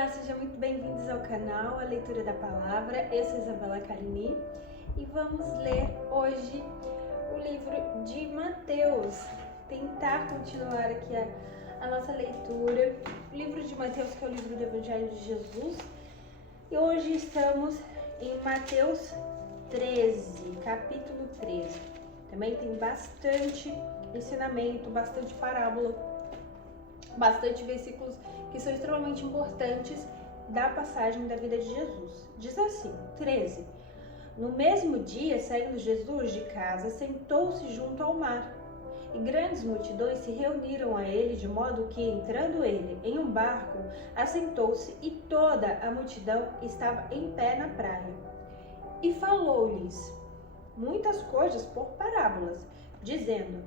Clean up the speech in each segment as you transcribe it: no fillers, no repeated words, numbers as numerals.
Olá, sejam muito bem-vindos ao canal A Leitura da Palavra. Eu sou Isabela Carini e vamos ler hoje o livro de Mateus. Tentar continuar aqui a nossa leitura. O livro de Mateus, que é o livro do Evangelho de Jesus. E hoje estamos em Mateus 13, capítulo 13. Também tem bastante ensinamento, bastante parábola, bastante versículos que são extremamente importantes da passagem da vida de Jesus. Diz assim, 13. No mesmo dia, saindo Jesus de casa, sentou-se junto ao mar. E grandes multidões se reuniram a ele, de modo que, entrando ele em um barco, assentou-se e toda a multidão estava em pé na praia. E falou-lhes muitas coisas por parábolas, dizendo: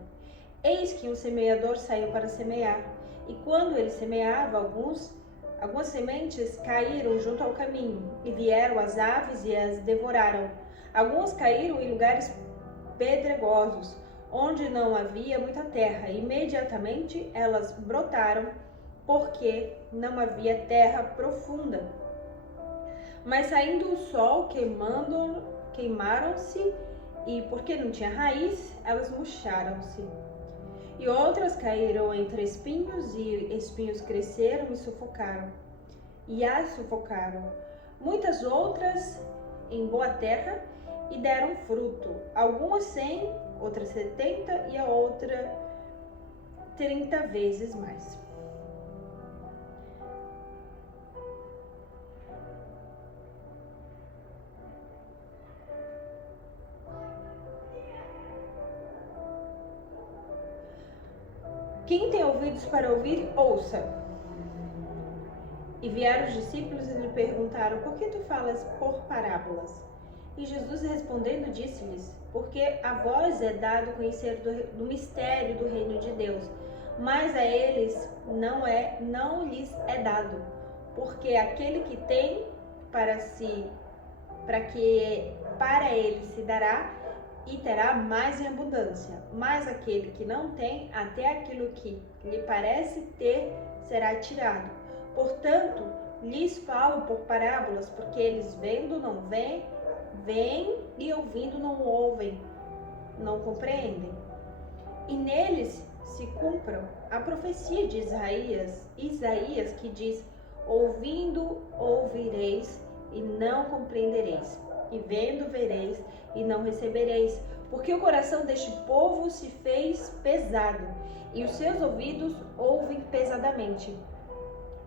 Eis que um semeador saiu para semear. E quando ele semeava, algumas sementes caíram junto ao caminho, e vieram as aves e as devoraram. Algumas caíram em lugares pedregosos, onde não havia muita terra, e imediatamente elas brotaram, porque não havia terra profunda. Mas saindo o sol, queimaram-se, e porque não tinha raiz, elas murcharam-se. E outras caíram entre espinhos, e espinhos cresceram e sufocaram. E as sufocaram. Muitas outras em boa terra e deram fruto. Algumas 100, outras 70 e a outra 30 vezes mais. Quem tem ouvidos para ouvir, ouça. E vieram os discípulos e lhe perguntaram: Por que tu falas por parábolas? E Jesus respondendo disse-lhes: Porque a vós é dado conhecer do mistério do reino de Deus, mas a eles não lhes é dado. Porque aquele que tem para ele se dará, e terá mais em abundância. Mas aquele que não tem, até aquilo que lhe parece ter, será tirado. Portanto, lhes falo por parábolas, porque eles vendo não veem, e ouvindo não ouvem, não compreendem. E neles se cumpram a profecia de Isaías que diz: Ouvindo ouvireis e não compreendereis, e vendo vereis e não recebereis, porque o coração deste povo se fez pesado, e os seus ouvidos ouvem pesadamente.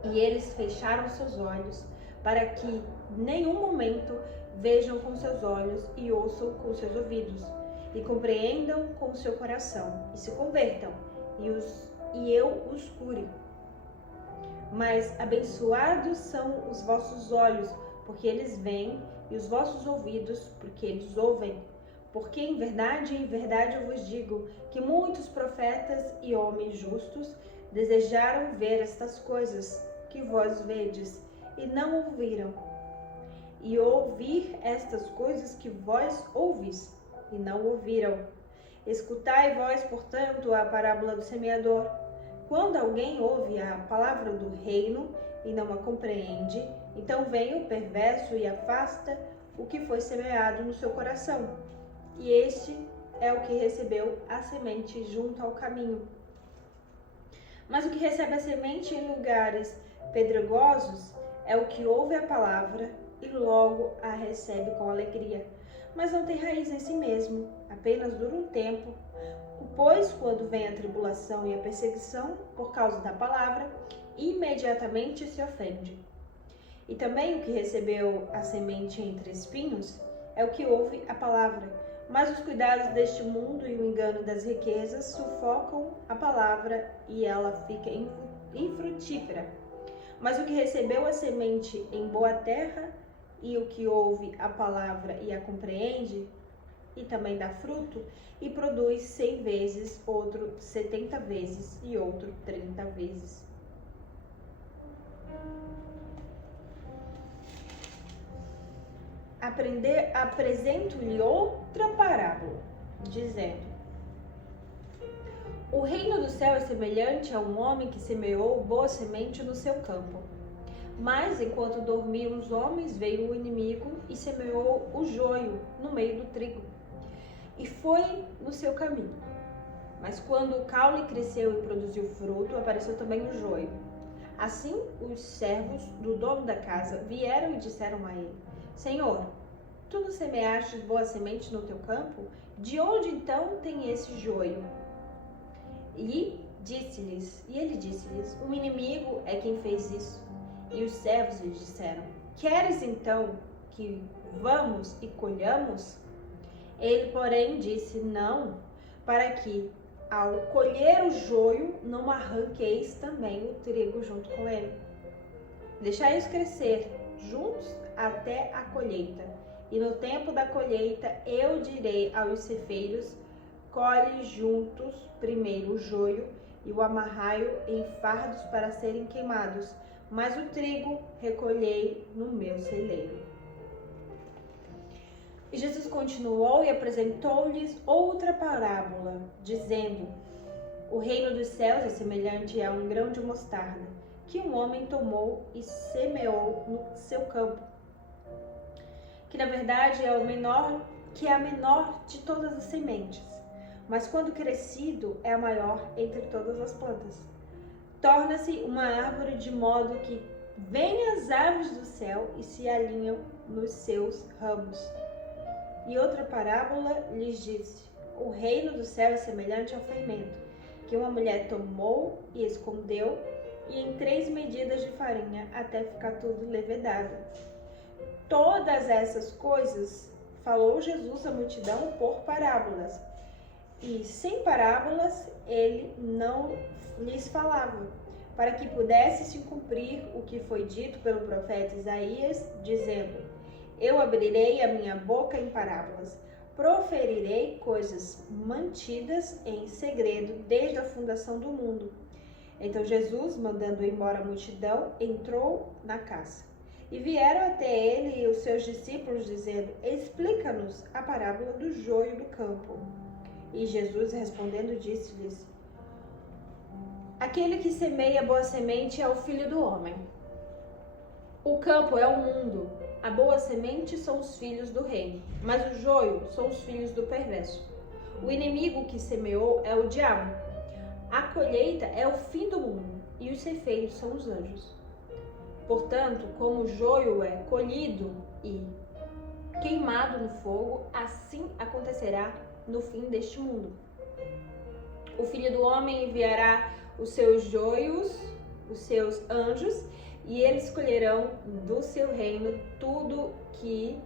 E eles fecharam seus olhos, para que nenhum momento vejam com seus olhos e ouçam com seus ouvidos, e compreendam com seu coração, e se convertam, e eu os cure. Mas abençoados são os vossos olhos, porque eles veem, e os vossos ouvidos, porque eles ouvem. Porque em verdade eu vos digo, que muitos profetas e homens justos desejaram ver estas coisas que vós vedes, e não ouviram, e ouvir estas coisas que vós ouvis, e não ouviram. Escutai vós, portanto, a parábola do semeador. Quando alguém ouve a palavra do reino e não a compreende, então vem o perverso e afasta o que foi semeado no seu coração. E este é o que recebeu a semente junto ao caminho. Mas o que recebe a semente em lugares pedregosos é o que ouve a palavra e logo a recebe com alegria, mas não tem raiz em si mesmo, apenas dura um tempo. Pois quando vem a tribulação e a perseguição por causa da palavra, imediatamente se ofende. E também o que recebeu a semente entre espinhos é o que ouve a palavra, mas os cuidados deste mundo e o engano das riquezas sufocam a palavra e ela fica infrutífera. Mas o que recebeu a semente em boa terra e o que ouve a palavra e a compreende, e também dá fruto, e produz 100 vezes, outro 70 vezes e outro 30 vezes. Apresento-lhe outra parábola, dizendo: O reino do céu é semelhante a um homem que semeou boa semente no seu campo. Mas, enquanto dormiam os homens, veio o inimigo e semeou o joio no meio do trigo, e foi no seu caminho. Mas quando o caule cresceu e produziu fruto, apareceu também o joio. Assim, os servos do dono da casa vieram e disseram a ele: Senhor, tu não semeaste boa semente no teu campo? De onde então tem esse joio? E ele disse-lhes: o inimigo é quem fez isso. E os servos lhe disseram: queres então que vamos e colhamos? Ele, porém, disse: não, para que, ao colher o joio, não arranqueis também o trigo junto com ele. Deixai-os crescer juntos até a colheita. E no tempo da colheita eu direi aos ceifeiros: colhe juntos primeiro o joio e o amarrai-o em fardos para serem queimados, mas o trigo recolhei no meu celeiro. E Jesus continuou e apresentou-lhes outra parábola, dizendo: o reino dos céus é semelhante a um grão de mostarda, que um homem tomou e semeou no seu campo, que na verdade é a menor de todas as sementes, mas quando crescido é a maior entre todas as plantas. Torna-se uma árvore de modo que vêm as aves do céu e se alinham nos seus ramos. E outra parábola lhes disse: o reino do céu é semelhante ao fermento, que uma mulher tomou e escondeu, e em 3 medidas de farinha, até ficar tudo levedado. Todas essas coisas falou Jesus à multidão por parábolas, e sem parábolas ele não lhes falava, para que pudesse se cumprir o que foi dito pelo profeta Isaías, dizendo: eu abrirei a minha boca em parábolas, proferirei coisas mantidas em segredo desde a fundação do mundo. Então Jesus, mandando embora a multidão, entrou na casa. E vieram até ele e os seus discípulos, dizendo: explica-nos a parábola do joio do campo. E Jesus, respondendo, disse-lhes: aquele que semeia boa semente é o Filho do Homem. O campo é o mundo. A boa semente são os filhos do reino, mas o joio são os filhos do perverso. O inimigo que semeou é o diabo. A colheita é o fim do mundo, e os ceifeiros são os anjos. Portanto, como o joio é colhido e queimado no fogo, assim acontecerá no fim deste mundo. O Filho do Homem enviará os seus joios, os seus anjos, e eles colherão do seu reino tudo que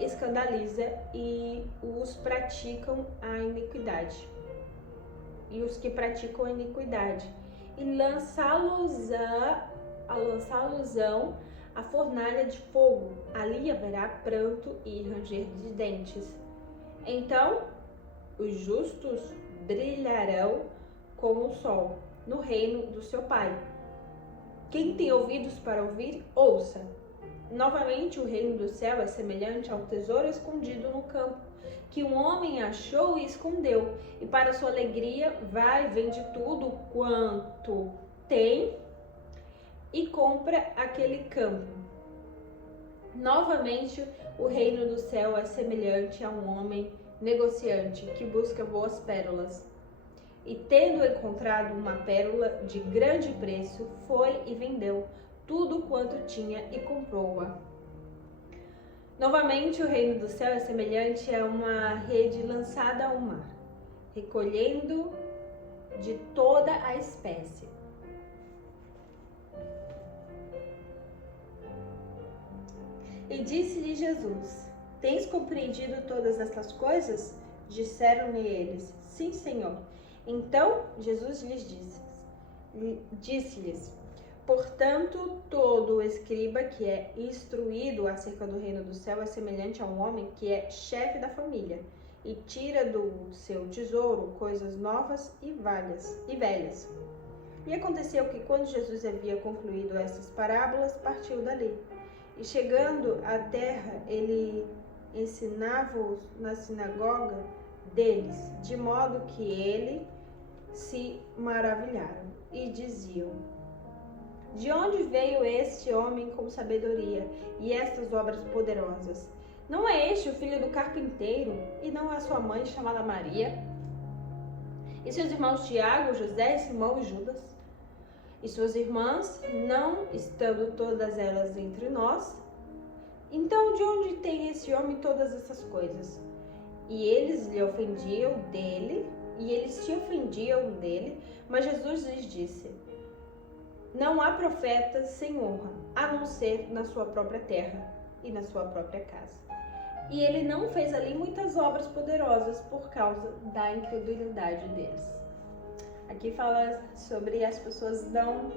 escandaliza e os praticam a iniquidade. E os que praticam a iniquidade, e lançá-los-ão a fornalha de fogo. Ali haverá pranto e ranger de dentes. Então os justos brilharão como o sol no reino do seu Pai. Quem tem ouvidos para ouvir, ouça. Novamente, o reino do céu é semelhante ao tesouro escondido no campo, que um homem achou e escondeu, e para sua alegria vai, vende tudo quanto tem e compra aquele campo. Novamente, o reino do céu é semelhante a um homem negociante que busca boas pérolas. E tendo encontrado uma pérola de grande preço, foi e vendeu tudo quanto tinha e comprou-a. Novamente, o reino do céu é semelhante a uma rede lançada ao mar, recolhendo de toda a espécie. E disse-lhe Jesus: tens compreendido todas estas coisas? Disseram-lhe eles: sim, Senhor. Então Jesus lhes disse-lhes: portanto, todo escriba que é instruído acerca do reino do céu é semelhante a um homem que é chefe da família e tira do seu tesouro coisas novas e velhas. E aconteceu que, quando Jesus havia concluído essas parábolas, partiu dali. E chegando à terra, ele ensinava-os na sinagoga deles, de modo que ele se maravilharam e diziam: De onde veio este homem com sabedoria e estas obras poderosas? Não é este o filho do carpinteiro? E não é sua mãe chamada Maria? E seus irmãos Tiago, José, Simão e Judas? E suas irmãs, não estando todas elas entre nós? Então de onde tem esse homem todas essas coisas? E eles se ofendiam dele, mas Jesus lhes disse: não há profeta sem honra, a não ser na sua própria terra e na sua própria casa. E ele não fez ali muitas obras poderosas por causa da incredulidade deles. Aqui fala sobre as pessoas não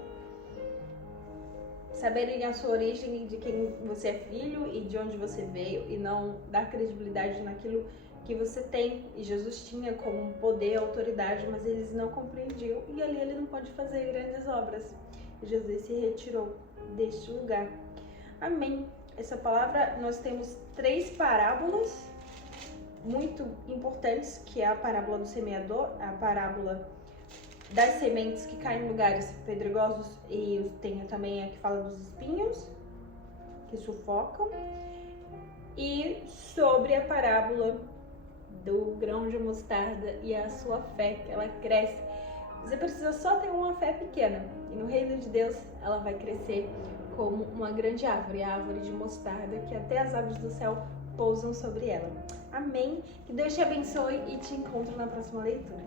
saberem a sua origem e de quem você é filho e de onde você veio, e não dar credibilidade naquilo que você tem. E Jesus tinha como poder, autoridade, mas eles não compreendiam, e ali ele não pode fazer grandes obras. E Jesus se retirou deste lugar. Amém. Essa palavra, nós temos 3 parábolas muito importantes, que é a parábola do semeador, a parábola das sementes que caem em lugares pedregosos, e tem também a que fala dos espinhos que sufocam, e sobre a parábola do grão de mostarda e a sua fé, que ela cresce. Você precisa só ter uma fé pequena, e no reino de Deus ela vai crescer como uma grande árvore, a árvore de mostarda, que até as aves do céu pousam sobre ela. Amém? Que Deus te abençoe e te encontro na próxima leitura.